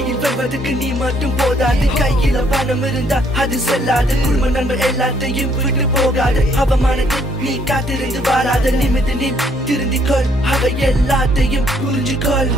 வாழ்க்கையில் வெல்வதற்கு நீ மட்டும் போதாது. கையில பணம் இருந்தா அது செல்லாது. குடும்ப நண்பர் எல்லாத்தையும் விட்டு போகாது. அவமானத்தை நீ காத்திருந்து வாராத. நிமிந்து நீ திருந்திக்கொள், அவை எல்லாத்தையும் புரிஞ்சுக்கொள்.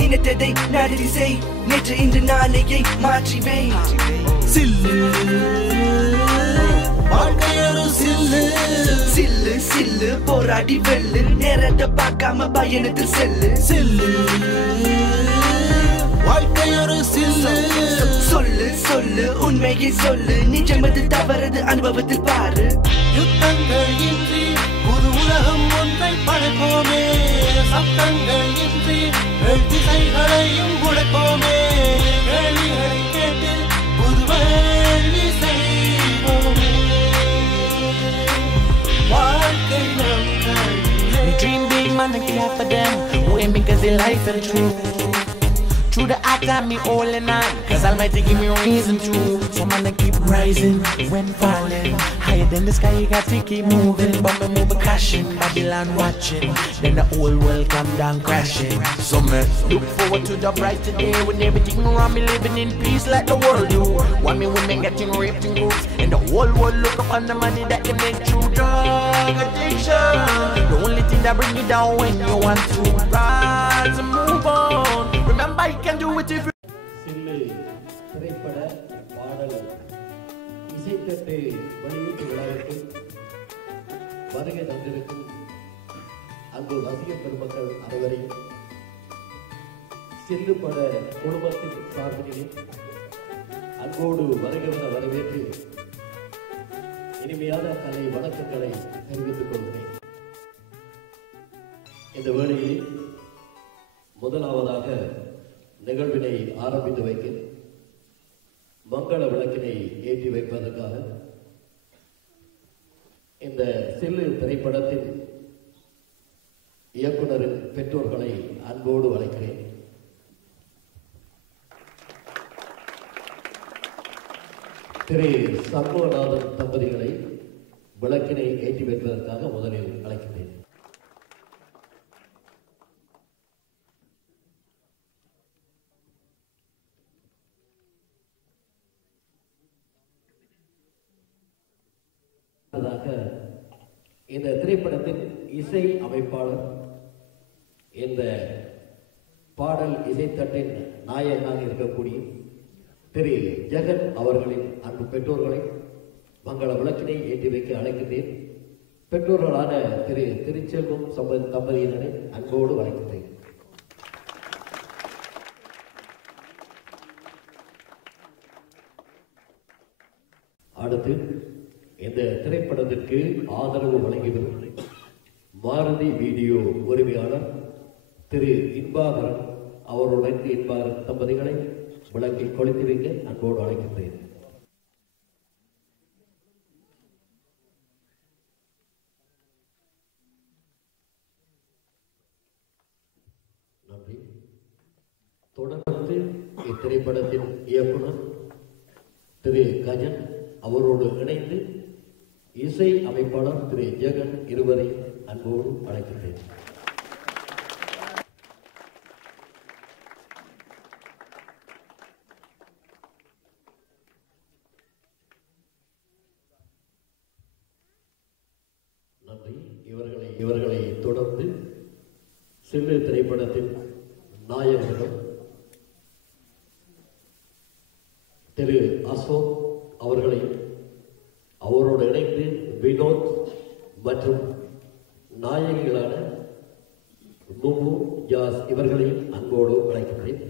நினைத்ததை நடத்தி செய், நேற்று இன்று நாளையை மாற்றிவை. சில்லு வாழ்க்கையொரு சில்லு சில்லு சில்லு போராடி வெல்லு. நேரத்தை பார்க்காம பயணத்தில் செல்லு. சில்லு வாழ்க்கையொரு சில்லு. சொல்லு சொல்லு உண்மையை சொல்லு. நிஜமது தவறது அனுபவத்தில் பாரு. யுத்தங்கள் இன்றி புது உலகம் ஒன்றை படைப்போமே. சத்தங்கள் இன்றி திசைகளையும் உடைப்போமே. கேள்விகளை கேட்டு புது வேள்வி செய்வோமே. வாழ்க்கை நம் கையிலே. Dream big, man, and care for them who ain't because they life and true. Through the hard time, me holding on, cause Almighty give me a reason to. So man, I keep rising when falling. Higher than the sky, you got to keep moving. But me move crashing, Babylon watching. Then the whole world come down crashing. So me look forward to the brighter day when everything around me living in peace like the world do. While me women getting raped in groups, and the whole world look up on the money that they make through drug addiction. The only thing that bring you down when you want to rise and move on. Remember, you can do it if you. சில்லு திரைப்பட பாடல் இசைத்தட்டு வெளியீட்டு விழாவிற்கு வருகை தந்திருக்கும் அங்கு ரசிகர் பெருமக்கள் அனைவரையும் சில்லு பட குடும்பத்தின் சார்பிலே அன்போடு வருகிற வரவேற்று இனிமையான கலை வணக்கங்களை தெரிவித்துக் கொள்கிறேன். இந்த வேளையில் முதலாவதாக நிகழ்வினை ஆரம்பித்து வைக்க மங்கள விளக்கினை ஏற்றி வைப்பதற்காக இந்த சில்லு திரைப்படத்தின் இயக்குனரின் பெற்றோர்களை அன்போடு அழைக்கிறேன். திரு சண்முகநாதன் தம்பதிகளை விளக்கினை ஏற்றி வைப்பதற்காக முதலில் அழைக்கிறேன். இந்த திரைப்படத்தின் இசை அமைப்பாளர், இந்த பாடல் இசைத்தட்டின் நாயகனாக இருக்கக்கூடிய திரு ஜெகன் அவர்களின் அன்பு பெற்றோர்களை மங்கள விளக்கினை ஏற்றி வைக்க அழைக்கின்றேன். பெற்றோர்களான திரு திருச்செல்வம் தம்பதியினரை அன்போடு அழைக்கின்றேன். அடுத்து இந்த திரைப்படத்திற்கு ஆதரவு வழங்கி வரும் மாருதி வீடியோ உரிமையாளர் திரு இன்பாகரன் அவருடன் இன்பாகரன் தம்பதிகளை விளக்கில் கொளுத்தி வைக்க அன்போடு அழைக்கின்றேன். நன்றி. தொடர்ந்து இத்திரைப்படத்தின் இயக்குனர் திரு கஜன் அவரோடு இணைந்து இசை அமைப்பாளர் திரு ஜெகன் இருவரை அன்போடு அழைக்கின்றேன். நன்றி. இவர்களை தொடர்ந்து சில்லு திரைப்படத்தின் நாயகர்கள் திரு அசோக் அவர்களையும் அவரோடு இணைந்து வினோத் மற்றும் நாயகிகளான முமு ஜாஸ் இவர்களையும் அன்போடு அழைக்கின்றேன்.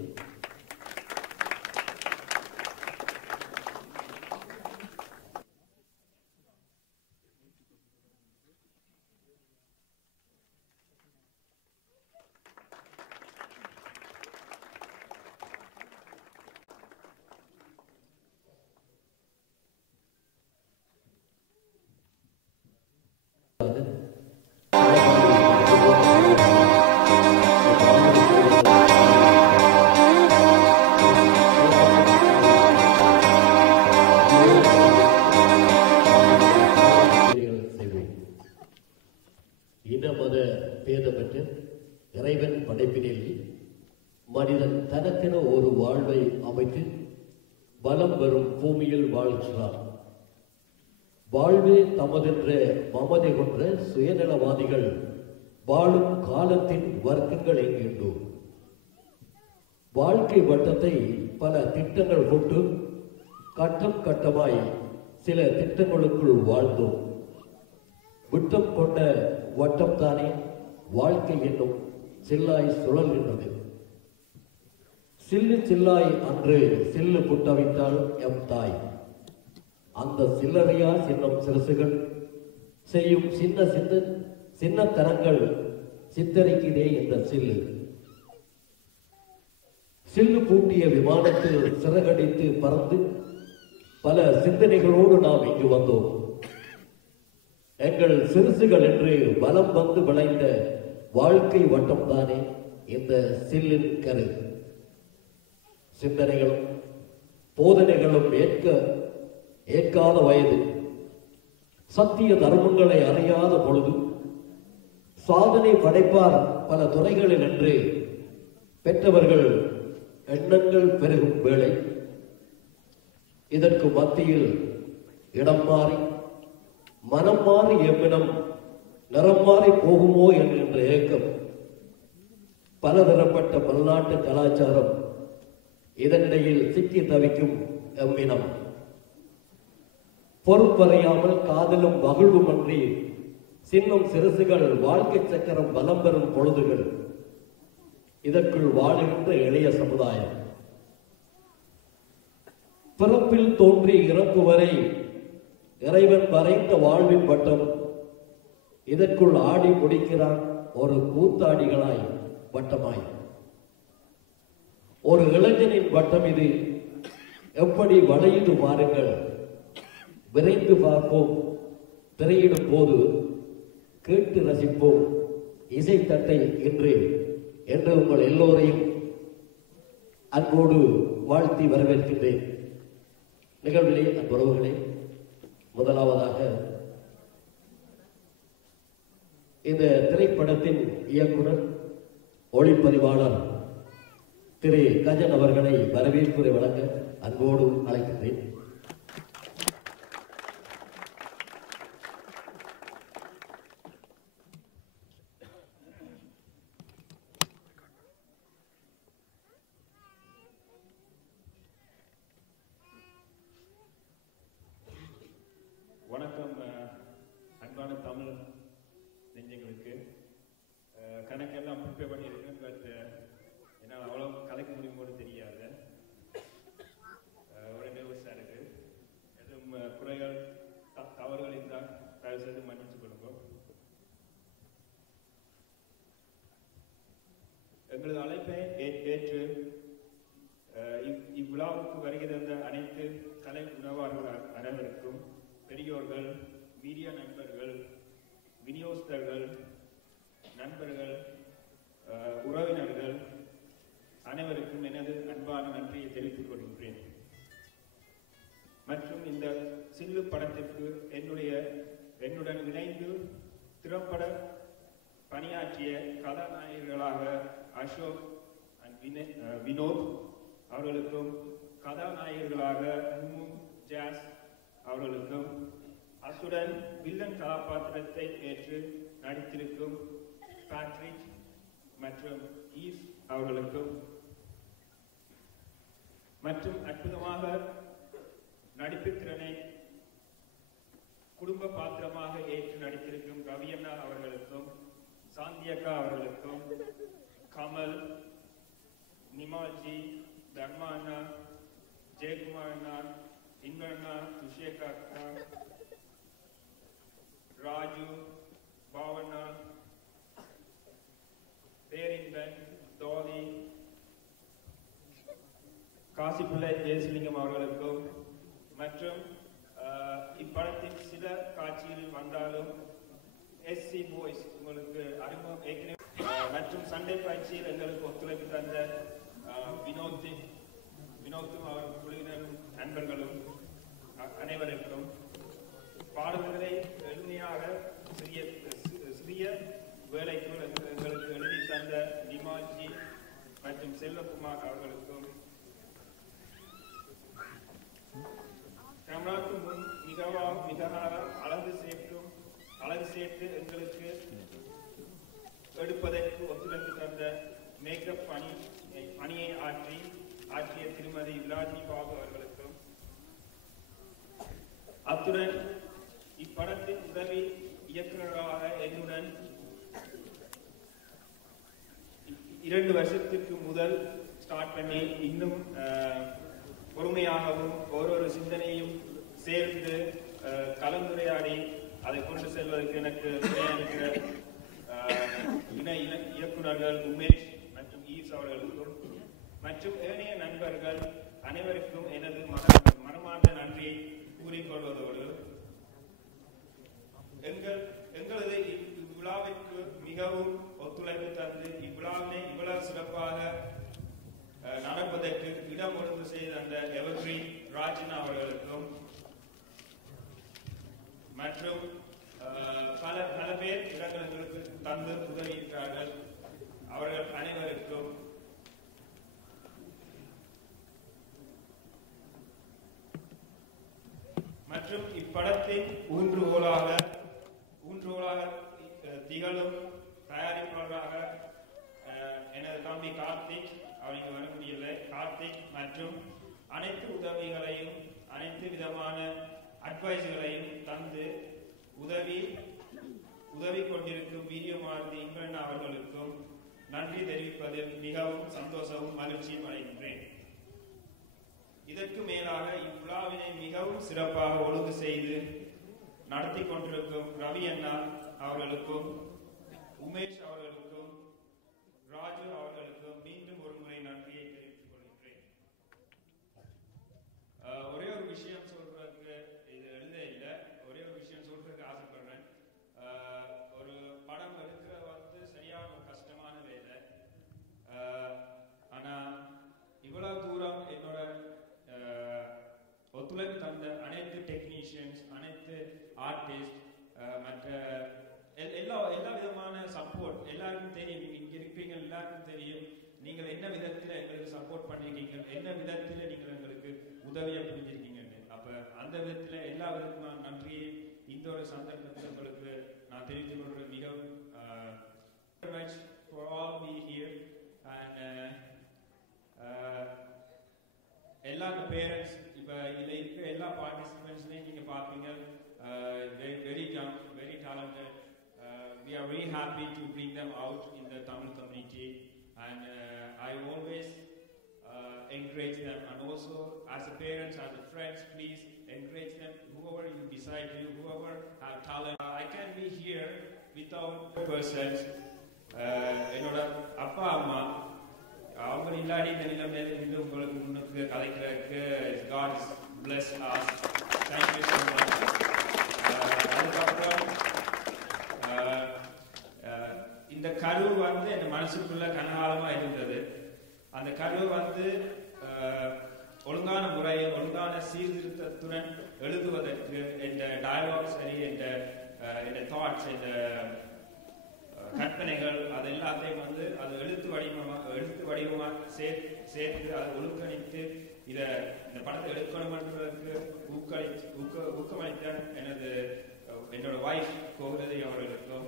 இன மத பேதமற்ற இறைவன் படைப்பினில் மனிதன் தனக்கென ஒரு வாழ்வை அமைத்து பலம் பெறும் பூமியில் வாழ்கிறார். வாழ்வே தமதென்ற மமதை கொன்ற சுயநலவாதிகள் வாழும் காலத்தின் வர்க்கங்கள் என்கின்றோம். வாழ்க்கை வட்டத்தை பல திட்டங்கள் கொண்டு கட்டம் கட்டமாய் சில திட்டங்களுக்குள் வாழ்ந்தோம். விட்டம் கொண்ட வட்டம் தானே வாழ்க்கை என்னும் சில்லாய் சுழல்கின்றது. சில்லு சில்லாய் அன்று சில்லு புட்டவித்தால் எம் தாய். அந்த சில்லறையா சின்னம் சிறுசுகள் செய்யும் சின்னத்தனங்கள் சித்தரிக்கிறே இந்த சில்லு. சில்லு பூட்டிய விமானத்தில் சிறகடித்து பறந்து பல சிந்தனைகளோடு நாம் இங்கு வந்தோம். எங்கள் சிறுசுகள் என்று பலம் வந்து விளைந்த வாழ்க்கை வட்டம் தானே இந்த சில்லின் கரு. சிந்தனைகளும் போதனைகளும் ஏற்காத வயது, சத்திய தர்மங்களை அறியாத பொழுது, சாதனை படைப்பார் பல துறைகளில் என்று பெற்றவர்கள் எண்ணங்கள் பெருகும் வேளை, இதற்கு மத்தியில் இடம் மாறி மனம் மாறி எவ்விடம் நிறம் மாறி போகுமோ என்கின்ற ஏக்கம், பலதரப்பட்ட பல்நாட்டு கலாச்சாரம், இதனிடையில் சிக்கி தவிக்கும் எவ்வினம், பொறுப்பறையாமல் காதலும் மகிழ்வுமன்றி சின்னம் சிறுசுகள் வாழ்க்கை சக்கரம் பலம் பெறும் பொழுதுகள், இதற்குள் வாழுகின்ற இளைய சமுதாயம். பிறப்பில் தோன்றி இறப்பு வரை இறைவன் வரைந்த வாழ்வின் வட்டம், இதற்குள் ஆடி முடிக்கிறான் ஒரு கூத்தாடிகளாய் வட்டமாய். ஒரு இளைஞனின் வட்டம் இது எப்படி வளையுது பாருங்கள். விரைந்து பார்ப்போம், திரையிடும் போது கேட்டு ரசிப்போம் இசைத்தட்டை என்று உங்கள் எல்லோரையும் அன்போடு வாழ்த்தி வரவேற்கின்றேன். நிகழ்விலே அன்புறவுகளே, முதலாவதாக இந்த திரைப்படத்தின் இயக்குனர் ஒளிப்பதிவாளர் திரு கஜன் அவர்களை வரவேற்புரை வழங்க அன்போடு அழைக்கின்றேன். வணக்கம். அன்பான தமிழ் நெஞ்சங்களுக்கு கணக்கெல்லாம் ப்ரிப்பேர் பண்ணியிருக்கேன். பட் என்னால் அவ்வளோ கலைக்க முடியுமோடு தெரியாது. ஒரு நர்வஸாக இருக்கு. எதுவும் குறைகள் தவறுகள் இருந்தால் தயவு செய்து மன்னிச்சு கொடுங்க. எங்களது அழைப்பை ஏற்று இவ்விழாவுக்கு வருகை தந்த அனைத்து கலை உணவாளர்கள் அனைவருக்கும், பெரியோர்கள், மீடியா நண்பர்கள், விநியோகஸ்தர்கள், நண்பர்கள், உறவினர்கள் அனைவருக்கும் எனது அன்பான நன்றியை தெரிவித்துக் கொள்கின்றேன். மற்றும் இந்த சில்லு படத்திற்கு என்னுடன் இணைந்து திரைப்பட பணியாற்றிய கதாநாயகர்களாக அசோக் வினோத் அவர்களுக்கும், கதாநாயகர்களாக ஜாஸ் அவர்களுக்கும், அத்துடன் வில்லன் கதாபாத்திரத்தை ஏற்று நடித்திருக்கும் பேட்ரிக் மற்றும் ஈஸ் அவர்களுக்கும், மற்றும் அற்புதமாக நடிப்பு திறனை குடும்ப பாத்திரமாக ஏற்று நடித்திருக்கும் ரவியண்ணா அவர்களுக்கும், சாந்தியக்கா அவர்களுக்கும், கமல், நிமாஜி, தர்மாண்ணா, ஜெயக்குமார் அண்ணா, இன்பண்ணா, துஷேகா அக்கா, ராஜு, பாவண்ணா, பேரின்பன், தோலி, காசிப்பிள்ளை ஜெயசிலிங்கம் அவர்களுக்கும், மற்றும் இப்படத்தின் சில காட்சியில் வந்தாலும் எஸ்சி பாய்ஸ் உங்களுக்கு அறிமுகம் ஏற்கனவே, மற்றும் சண்டை பயிற்சியில் எங்களுக்கு ஒத்துழைப்பு தந்த வினோத்தும் அவர் குழுவினரும் நண்பர்களும் அனைவருக்கும், பாடல்களை எளிமையாக சிறிய வேலைக்குள் எங்களுக்கு எழுதி தந்த நிமாஜி மற்றும் செல்வ திருமதி விலாஜினி பாபு அவர்களுக்கும், அத்துடன் இப்படத்தின் உதவி இயக்குநராக என்னுடன் 2 வருஷத்திற்கு முதல் ஸ்டார்ட் பண்ணி இன்னும் பொறுமையாகவும் ஒரு சிந்தனையும் சேர்ந்து கலந்துரையாடி அதை கொண்டு செல்வதற்கு எனக்கு இருக்கிற இணை இயக்குநர்கள் உமேஷ் மற்றும் ஈஸ் அவர்களுக்கும் மற்றும் ஏனைய நண்பர்கள் அனைவருக்கும் எனது மனமார்ந்த நன்றியை கூறிக்கொள்வதோடு எங்களது இவ்விழாவிற்கு மிகவும் ஒத்துழைப்பு தந்து இவ்விழாவினை இவ்வளவு சிறப்பாக நடப்பதற்கு இடம் ஒழுங்கு செய்த அந்த எவர்கிரீன் ராஜினா அவர்களுக்கும் மற்றும் பல பேர் இடங்கள் எங்களுக்கு தந்து உதவியிருக்கிறார்கள். அவர்கள் அனைவருக்கும் மற்றும் இப்படத்தின் ஊன்றுகோலாக திகழும் தயாரிப்பாளராக எனது தம்பி கார்த்திக், அவர் இங்கு வர முடியவில்லை, கார்த்திக் மற்றும் அனைத்து உதவிகளையும் அனைத்து விதமான அட்வைஸ்களையும் தந்து உதவி கொண்டிருக்கும் வீடியோ மாருதி இங்கிலாந்து அவர்களுக்கும் நன்றி தெரிவிப்பதில் மிகவும் சந்தோஷமும் மகிழ்ச்சியும் அடைகின்றேன். இதற்கு மேலாக இவ்விழாவினை மிகவும் சிறப்பாக ஒழுங்கு செய்து நடத்தி கொண்டிருக்கும் ரவி அண்ணா அவர்களுக்கும் உமேஷ் அவர்களுக்கும் ராஜு அவர்களுக்கும் மீண்டும் ஒரு முறை நன்றியை தெரிவித்துக் கொள்கின்றேன். ஒரே ஒரு விஷயம் சொல்றதுக்கு இது எழுத இல்லை, ஒரே ஒரு விஷயம் சொல்றதுக்கு ஆசைப்படுறேன். ஒரு படம் எடுக்கிற சரியான ஒரு கஷ்டமான வேலை. ஆனா இவ்வளவு தூரம் என்னோட ஒத்துழைப்பு தந்த அனைத்து டெக்னீஷியன்ஸ், அனைத்து ஆர்டிஸ்ட், மற்ற எல்லா விதமான சப்போர்ட் எல்லாருக்கும் தெரியும். இங்க இருப்பீங்க, எல்லாருக்கும் தெரியும் நீங்கள் என்ன விதத்தில் எங்களுக்கு சப்போர்ட் பண்ணிருக்கீங்க, என்ன விதத்தில் நீங்கள் எங்களுக்கு உதவியை புரிஞ்சிருக்கீங்கன்னு. அப்ப அந்த விதத்தில் எல்லா விதமான நன்றியை இந்த ஒரு சந்தர்ப்பத்தில் உங்களுக்கு நான் தெரிவித்துக் கொள்வது மிகவும் for all be here and எல்லா பேரண்ட்ஸ் இப்ப இதுல இருக்க எல்லா பார்ட்டிசிபென்ட்ஸ்லையும் நீங்க பாப்பீங்க, very young, very talented. We are very happy to bring them out in the Tamil community, and I always encourage them, and also as a parents, as a friends, please encourage them. Whoever you decide to, whoever have talent. I can't be here without persons. என்னோட அப்பா அம்மா அவங்க இல்லாடி இந்த நிலைமையில இருந்து உங்களுக்கு முன்னுக்கு கலைக்கிறதுக்கு God is bless us. Thank you so much. அதுக்கப்புறம் இந்த கரு என் மனசுக்குள்ள கனகாலமா இருந்தது. அந்த கரு ஒழுங்கான முறையில் ஒழுங்கான சீர்திருத்தத்துடன் எழுதுவதற்கு இந்த டயலாக் சரி, இந்த தாட்ஸ், இந்த கற்பனைகள், அது எல்லாத்தையும் அது எழுத்து வடிவமா சேர்த்து அதை ஒழுங்கணித்து இந்த படத்தை எடுக்கணும்ன்றதுக்கு ஊக்கமளித்த என்னோட வைஃப் கோகுலதை அவர்களுக்கும்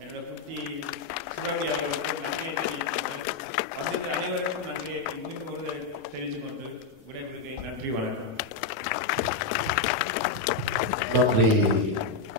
என்னோட குட்டி சுரவி அவர்களுக்கும் நன்றியை தெரிவித்து அனைவருக்கும் நன்றியை இன்னும் ஒரு தெரிந்து கொண்டு விடைபெறுகிறேன். நன்றி, வணக்கம். நன்றி.